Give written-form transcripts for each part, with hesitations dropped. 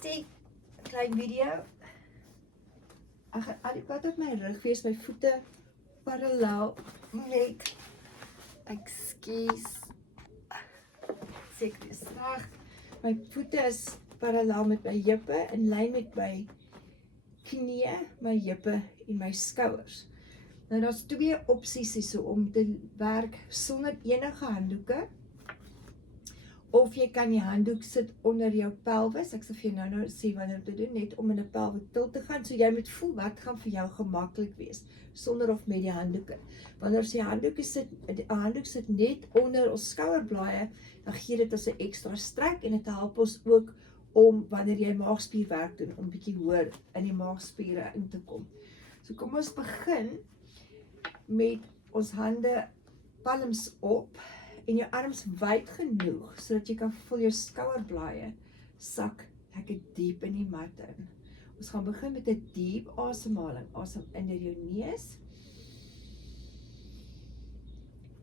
tasty, klein video. Ek gaan al die pad op my rug wees, my voete parallel met, ekskuus, seker dis reg. My voete is parallel met my heupe, in lyn met my knieë, my heupe en my skouers. Nou daar's twee opsies hierso om te werk sonder enige handdoeke. Of jy kan die handdoek sit onder jou pelvis. Ek sal vir jou nou sê wanneer om te doen, net om in 'n pelvic tilt te gaan, so jy moet voel wat gaan vir jou gemaklik wees, sonder of met die handdoeke. Wanneer jy die handdoek sit net onder ons skouerblaaie, dan gee dit ons 'n ekstra strek en dit help ons ook om wanneer jy maagspierwerk doen, om bietjie hoër in die maagspiere in te kom. So kom ons begin met ons hande palms op en jou arms wyd genoeg, sodat jy kan voel jou skouerblaaie sak lekker diep in die mat in. Ons gaan begin met 'n diep asemhaling. Asem in deur jou neus.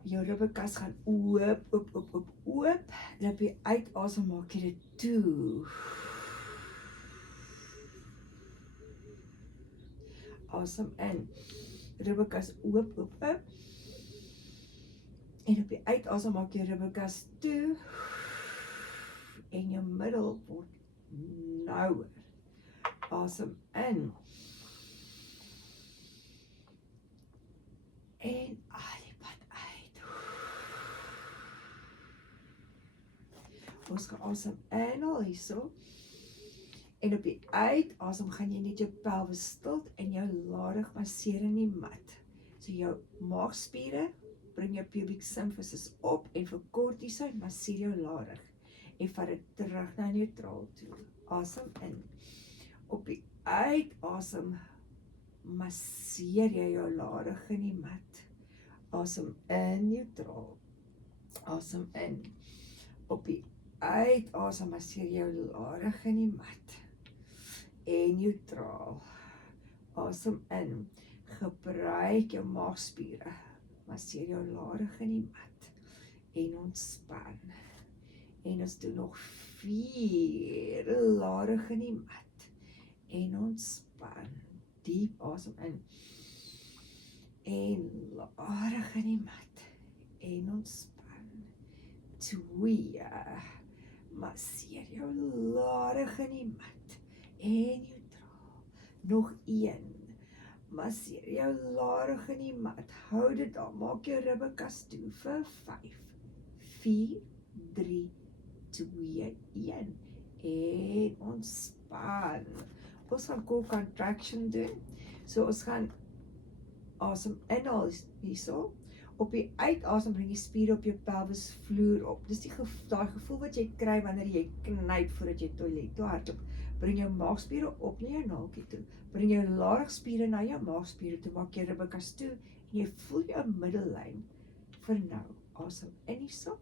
Jou ribbekas gaan oop. En op jy uitasem maak jy dit toe. Asem in. Ribbekas oop. En op die uitasem maak jy ribbekas toe. En jou middel word nouer. Asem in. En al die pad uit. Ons gaan asem inhaal hierso. En op die uitasem gaan jy net jou pelvis stilt en jou larig masseer in die mat. So jou maagspiere, bring jou pubic symphysis op en verkort die sy, masseer jou larig. En vat dit terug na neutraal toe. Asem in. Op die uitasem masseer jy jou larig in die mat. Asem in neutraal. Asem in. Op die uitasem masseer jy jou larig in die mat. En neutraal. Asem in. Gebruik jou maagspiere. Masseer jou larig in die mat. En ontspan. En ons doen nog 4 larig in die mat. En ontspan. Diep asem in. En larig in die mat. En ontspan. 2. Masseer jou larig in die mat. En neutraal. Nog 1. Masseer jou larig in die mat. Hou dit daar. Maak jou ribbekas toe vir 5, 4, 3, 2, 1. En ontspan. Ons gaan core contraction doen. So ons gaan asem inhaal hierso. Op die uitasem bring jy spiere op jou pelvis vloer op. Dis daai gevoel wat jy kry wanneer jy knyp voordat jy toilet toe hardloop. Bring jou maagspiere op na jou naaltjie toe. Bring jou laringspiere na jou maagspiere toe. Maak jou ribbekas toe en jy voel jou middellyn vir nou. Asem in hierso.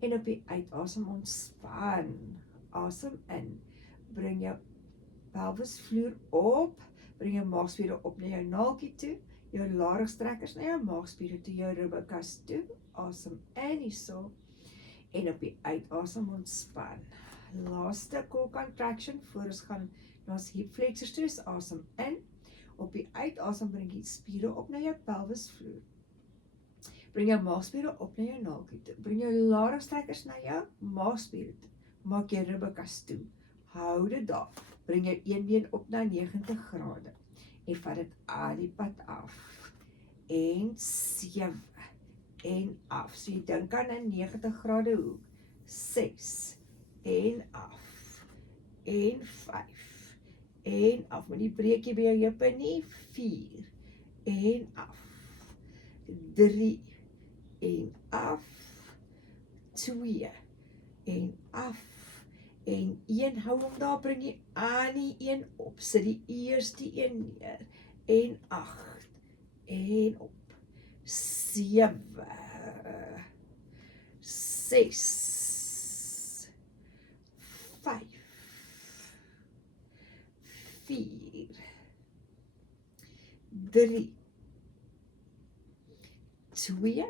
En op die uitasem ontspan. Asem in. Bring jou pelvisvloer op. Bring jou maagspiere op na jou naaltjie toe. Jou laringstrekkers na jou maagspiere toe. Jou ribbekas toe. Asem in hierso. En op die uitasem ontspan. Laaste core contraction voor ons gaan na ons hip flexors toe. Asem in. Op die uitasem bring jy spiere op na jou pelvisvloer. Bring jou maagspiere op na jou naaltjie toe. Bring jou laringstrekkers na jou maagspiere toe. Maak jou ribbekas toe. Hou dit daar. Bring jou een been op na 90 grade. En vat dit al die pad af. En 7. En af. So jy dink aan 'n 90 grade hoek. 6. En af. En 5. En af. Maar die breek jy by jou heupe nie. 4. En af. 3. En af. 2. En af. En 1, hou hom daar, bring jy aan die 1 op, sit die eerste 1 neer, en 8, en op, 7, 6, 5, 4, 3, 2,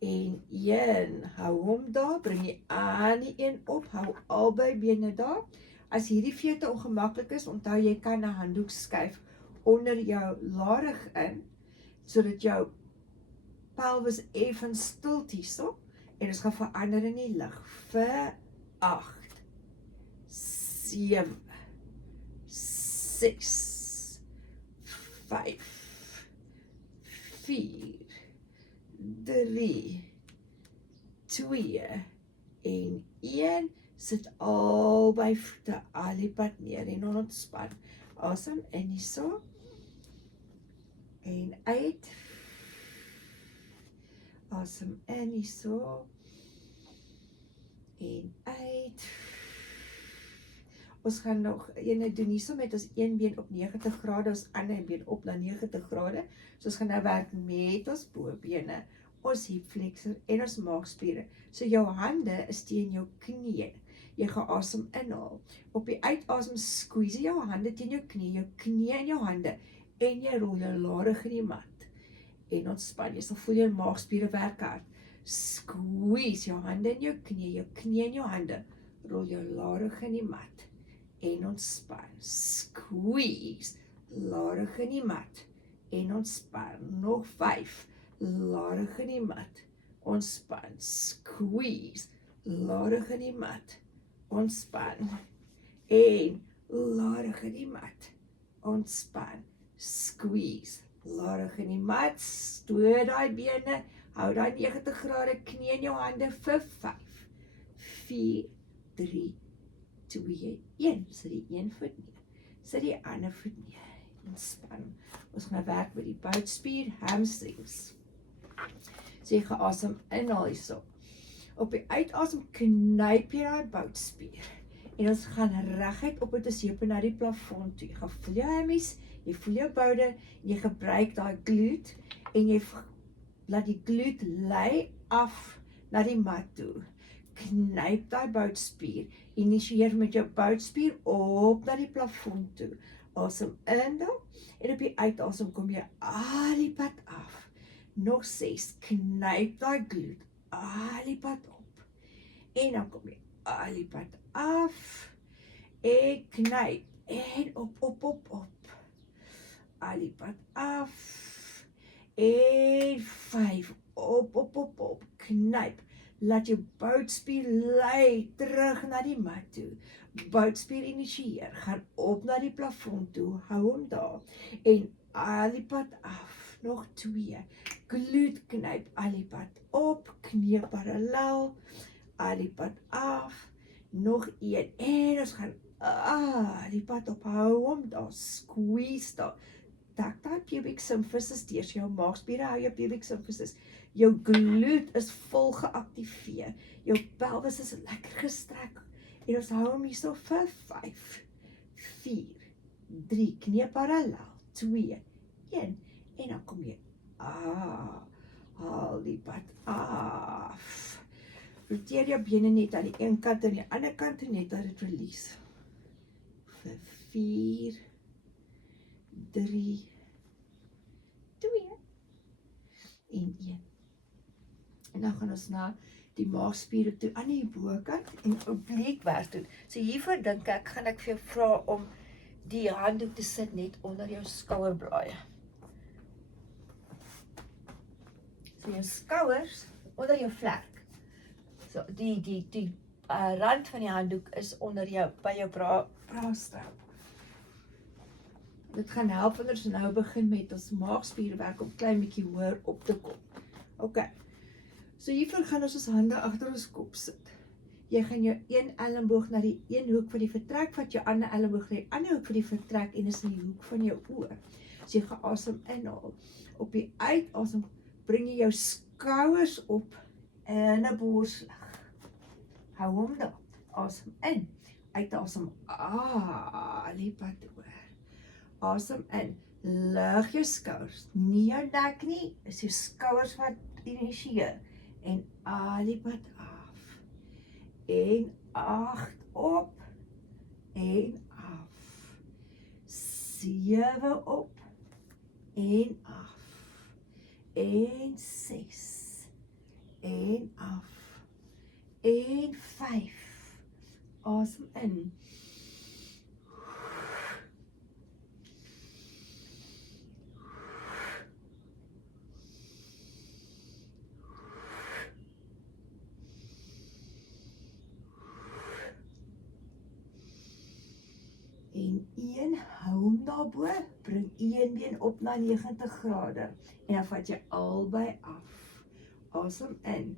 En 1, hou hom daar, bring die ander een op, hou albei bene daar. As hierdie vir jou te ongemaklik is, onthou jy kan 'n handdoek skuif onder jou larig in, sodat jou pelvis effens stilt hierso, en ons gaan verander in die lig. Vir 8, 7, 6, 5, 4, 3, 2 en 1. Sit albei voete al die pad neer en ontspan. Asem in hierso en uit. Asem in hierso en uit. Ons gaan nog ene doen hierso met ons een been op 90 grade, ons ander been op na 90 grade. So ons gaan nou werk met ons bobene, ons hip flexor en ons maagspiere. So jou hande is teen jou knieë. Jy gaan asem inhaal. Op die uitasem squeeze jou hande teen jou knie in jou hande en jy rol jou larig in die mat. En ontspan, jy sal voel jou maagspiere werk hard. Squeeze jou hande in jou knie in jou hande. Rol jou larig in die mat. En ontspan. Squeeze. Larig in die mat. En ontspan. Nog 5. Larig in die mat. Ontspan. Squeeze. Larig in die mat. Ontspan. En larig in die mat. Ontspan. Squeeze. Larig in die mat. Stoot daai bene. Hou daai 90 grade knie in jou hande vir 5, 4, 3, 2, 1. Sit die een voet neer. Sit die ander voet neer. Ontspan. Ons gaan werk met die boutspier, hamstrings. So jy gaan asem inhaal hierso. Op die uitasem knyp jy daai boutspier. En ons gaan reguit op met ons heupe na die plafon toe. Jy gaan voel jou hammies, jy voel jou boude, en jy gebruik daai glute en jy laat die glute lei af na die mat toe. Knyp daai boutspier. Initieer met jou boutspier op na die plafon toe. Asem in dan en op die uitasem kom jy al die pad af. Nog 6. Knyp daai glute al die pad op. En dan kom jy al die pad af. En knyp en op. Al die pad af. En 5. Op. Knyp. Laat jou boutspier lei terug na die mat toe. Boutspier initieer. Gaan op na die plafon toe. Hou hom daar. En al die pad af. Nog 2. Glute knyp al die pad op. Knie parallel. Al die pad af. Nog 1. En ons gaan al die pad op. Hou hom daar. Squeeze daar. Tak daai pubic symphysis deur jou maagspiere, hou jou pubic symphysis. Jou glute is vol geaktiveer. Jou pelvis is lekker gestrek. En ons hou hom hierso vir 5, 4, 3, knie parallel, 2, 1. En dan kom jy haal die pad af. Roteer jou bene net aan die een kant en die ander kant en net laat dit release. Vir 4, 3, 2 en 1. En dan gaan ons na die maagspiere toe aan die bokant en obliek werk doen. So hiervoor dink ek, gaan ek vir jou vra om die handdoek te sit net onder jou skouerblaaie. So jou skouers onder jou vlek. So die rand van die handdoek is onder jou, by jou braastrap. Dit gaan help wanneer ons nou begin met ons maagspierwerk om klein bietjie hoër op te kom. Ok, so hiervoor gaan ons hande agter ons kop sit. Jy gaan jou een elleboog na die een hoek van die vertrek, vat jou ander elleboog na die ander hoek van die vertrek en is in die hoek van jou oë. So jy gaan asem inhaal. Op die uitasem bring jy jou skouers op in 'n borslig. Hou hom daar. Asem in. Uitasem die pad oor. Asem in. Lig jou skouers. Nie jou nek nie. Dis jou skouers wat initieer. En die pad af. En 8 op. En af. 7 op. En af. En 6. 5. Asem in. En 1, hou hom daarbo, bring 1 been op na 90 grade. En dan vat jy albei af. Asem in.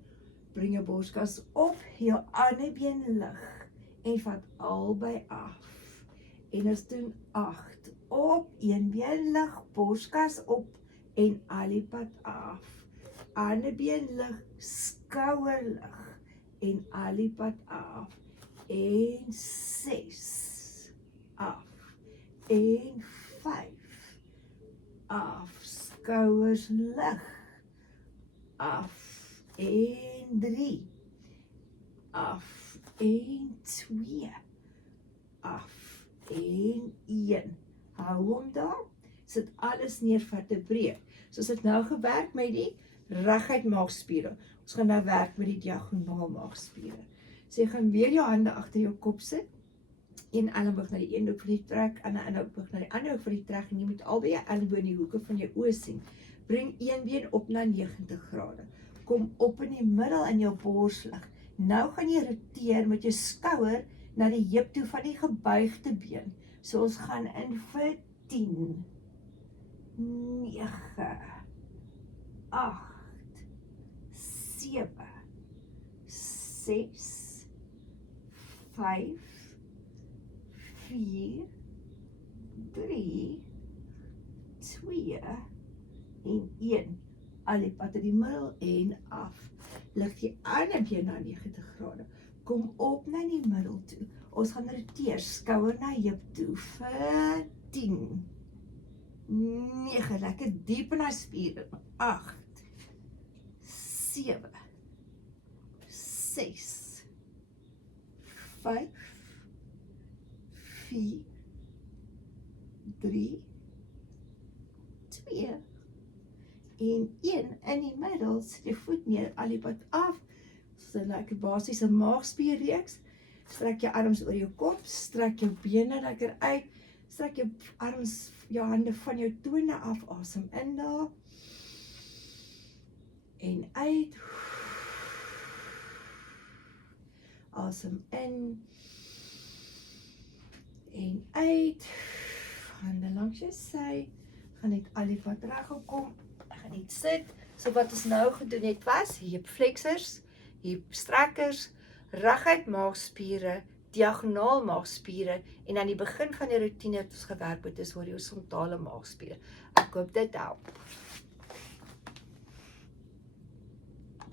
Bring jou borskas op, jou ander been lig. En vat albei af. En ons doen 8. Op, 1 been lig, borskas op en al die pad af. Ander been lig, skouer lig en al die pad af. En 6. Af. En 5. Af. Skouers lig. Af. En 3. Af. En 2. Af. En 1. Hou hom daar. Sit alles neer, vat 'n breek. So ons het nou gewerk met die reguit maagspiere. Ons gaan nou werk met die diagonaal maagspiere. So jy gaan weer jou hande agter jou kop sit. Een elleboog na die een hoek van die trek, ander elleboog na die ander hoek van die trek en jy moet albei jou elleboog in die hoeke van jou oë sien. Bring 1 been op na 90 grade. Kom op in die middel in jou borslig. Nou gaan jy roteer met jou skouer na die heup toe van die gebuigde been. So ons gaan in vir 10, 9, 8, 7, 6, 5, 4, 3, 2 en 1. Al die pad in die middel en af. Lig die ander been na 90 grade. Kom op na die middel toe. Ons gaan roteer, skouer na heup toe vir 10, 9, lekker diep in die spiere. 8, 7, 6, 5, 4, 3, 2 en 1 in die middel, sit jy voet neer, al die pad af. So lekker basiese maagspierreeks. Strek jou arms oor jou kop, strek jou bene lekker uit, strek jou arms, jou hande van jou tone af, asem in daar en uit. Asem in en uit. Hande langs jou sy, gaan net al die pad reggekom. Gaan net sit. So wat ons nou gedoen het was heup flexors, heup strekkers, reguit maagspiere, diagonaal maagspiere en aan die begin van die routine het ons gewerk met horisontale maagspiere. Ek hoop dit help.